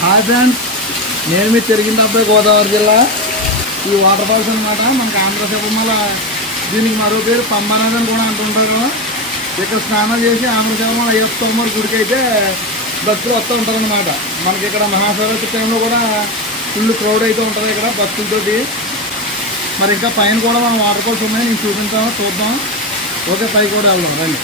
Hi friends, నేను మీ తిరిగిన అబ్బాయి గోదావరి జిల్లా. ఈ వాటర్ ఫాల్స్ అనమాట మనకి ఆంధ్ర శబరిమల, దీనికి మరో పేరు పంబనది అని కూడా అంటుంటారు. ఇక్కడ స్నానం చేసి ఆంధ్ర శబరిమల అయ్యప్ప స్వామి గుడికి అయితే భక్తులు వస్తూ ఉంటారనమాట. మనకి ఇక్కడ మహాశివరాత్రి టైంలో కూడా ఫుల్ క్రౌడ్ అయితే ఉంటుంది ఇక్కడ భక్తులతోటి. మరి ఇంకా పైన కూడా మనం వాటర్ ఫాల్స్ ఉన్నాయి, నేను చూద్దాం. ఓకే, పైకి కూడా వెళ్దాం రండి.